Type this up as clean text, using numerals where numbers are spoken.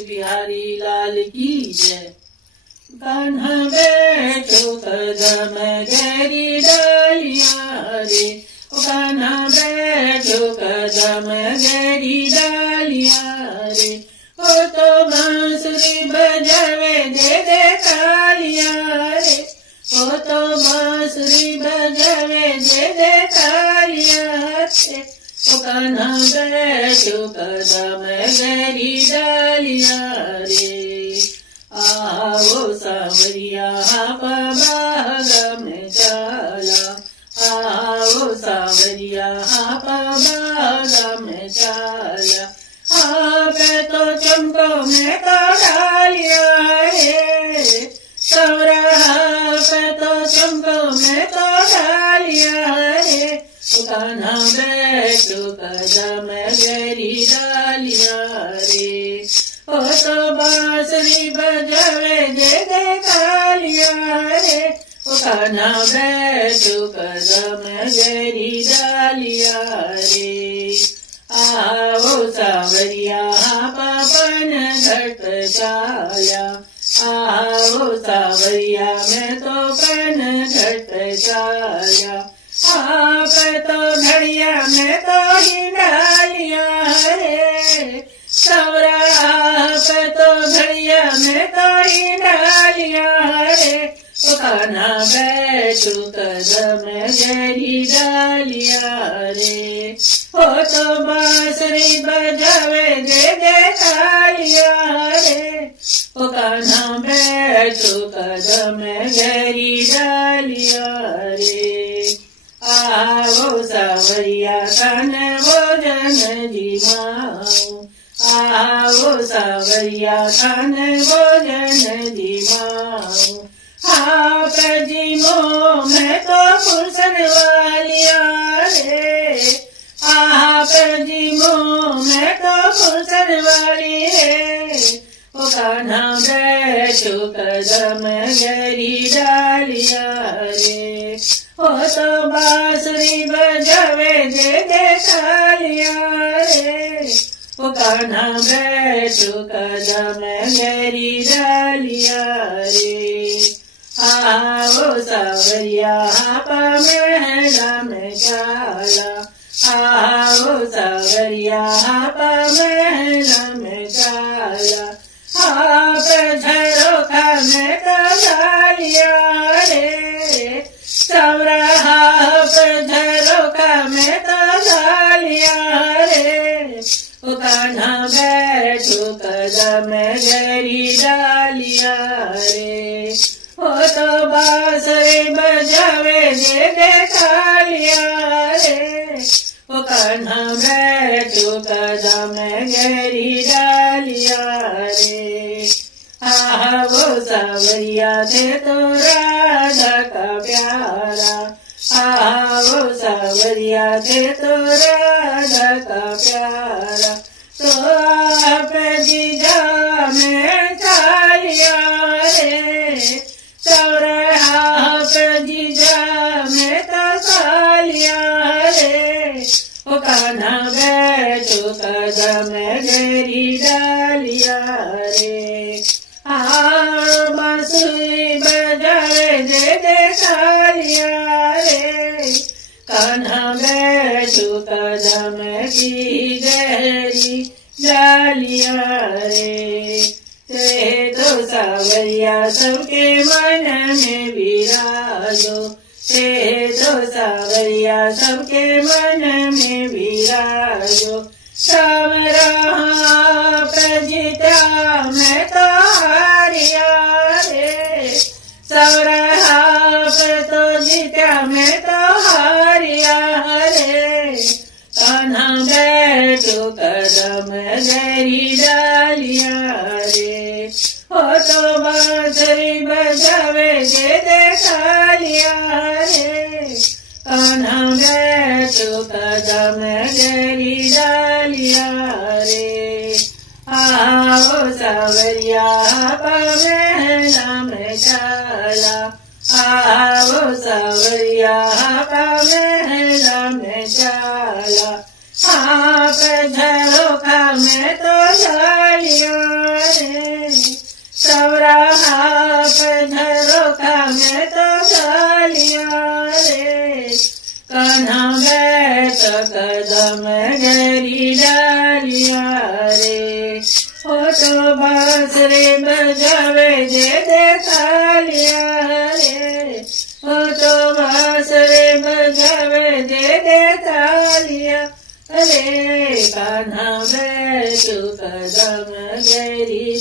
बिहारी लाल की जय। कान्हा बैठो कदम गहरी डालियां रे, कान्हा बैठो कदम गहरी डालियां रे। ओ तो बांसुरी बजावे दे दे तालियां रे, ओ तो बांसुरी बजावे दे दे तालियां रे। ओ कान्हा बैठो कदम गहरी डालियां रे। आओ सावरिया बाग में चला, आओ सावरिया बाग में चला। आप तो चमको में तो डालिया रे, सवरा पे तो चमको में तो डालिया रे। कान्हा बैठो कदम गहरी डालिया रे। ओ तो बांसुरी बजावे दे दे तालियां रे, ओ कान्हा बैठो कदम गहरी डालियां रे। आओ सावरिया पापन घट चाल्या, आओ सावरिया मैं तो पन घट चाल्या। आप तो घड़िया में तो ही डालिया रे, सवरा आप तो घड़िया में तो ही डालिया रे। ओ कान्हा बैठो कदम गहरी डालिया रे। ओ तो बांसुरी बजावे दे दे तालियां रे, ओ कान्हा बैठो कदम गहरी डालिया रे। आओ सावरिया कान भोजन जिमाओ, आओ सावरिया कान भोजन जिमाओ। आप जिमो मैं तो फुर्सन वालिया रे, आप जिमो मैं तो फुर्सन वाली रे। ओ कान्हा बैठो कदम गहरी डालिया रे। ओ तो बांसुरी बजावे दे दे तालियां रे, ओ कान्हा बैठो कदम गहरी डालिया रे। आओ सावरिया महला में चला, आओ सावरिया महला में चला। आप झरोखा में तो डालिया रे, सवरा आप झरोखा में तो डालिया रे। ओ कान्हा बैठो कदम गहरी डालिया रे। ओ तो बांसुरी बजावे दे दे तालियां रे, ओ कान्हा बैठो कदम गहरी डालिया रे। आओ सावरिया थे तो राधा का प्यारा, आओ सावरिया थे तो राधा का प्यारा। तो आप जीजा में तालिया रे, सवरा आप जीजा में तो तालिया रे। ओ कान्हा बैठो कदम गहरी डालिया रे। बांसुरी बजावे दे दे तालिया रे, कान्हा बैठो कदम की गहरी डालिया रे। ते तो सावरिया सबके मन में विराजो, ते तो सावरिया सबके मन में विराजो। सावरा प्रजिता मैं तो हारिया रे, सवरा तो जीत्या मैं तो हारिया रे। कान्हा बैठो कदम गहरी डालिया रे, हो तो बांसुरी बजावे दे दे तालिया रे। कान्हा बैठो कदम गहरी डालिया रे। आओ सावरिया महला में चला, आओ सावरिया महला में चला। आप झरोखा में तो डालिया બાંસરી બજાવે જે દે તાલિયા રે ઓ તો બાંસરી બજાવે જે દે તાલિયા અરે કાન્હા બેઠું કદમ ગેરી